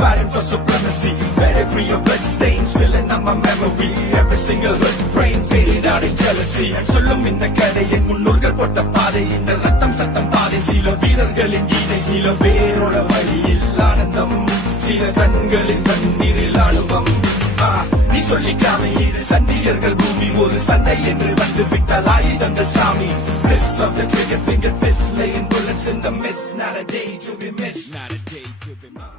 fighting for supremacy. Pedigree of blood stains filling up my memory. Every single hurt brain faded out in jealousy. சொல்லும் இந்த கதை என் முன்னோர்கள் போட்ட பாதை. இந்த ரத்தம் சத்தம் பாதை. சில வீரர்களின் கீதை, சில பேரோட வழியில் ஆனந்தம், சில கண்களின் கண்ணீரில் அனுபவம். நீ சொல்லிக்காம இது சண்டியர்கள் பூமி, ஒரு சண்டை என்று வந்து விட்டால் ஆயுதங்கள் சாமி. This of the trigger finger fist, laying bullets in the mist. Not a day to be missed, not a day to be missed.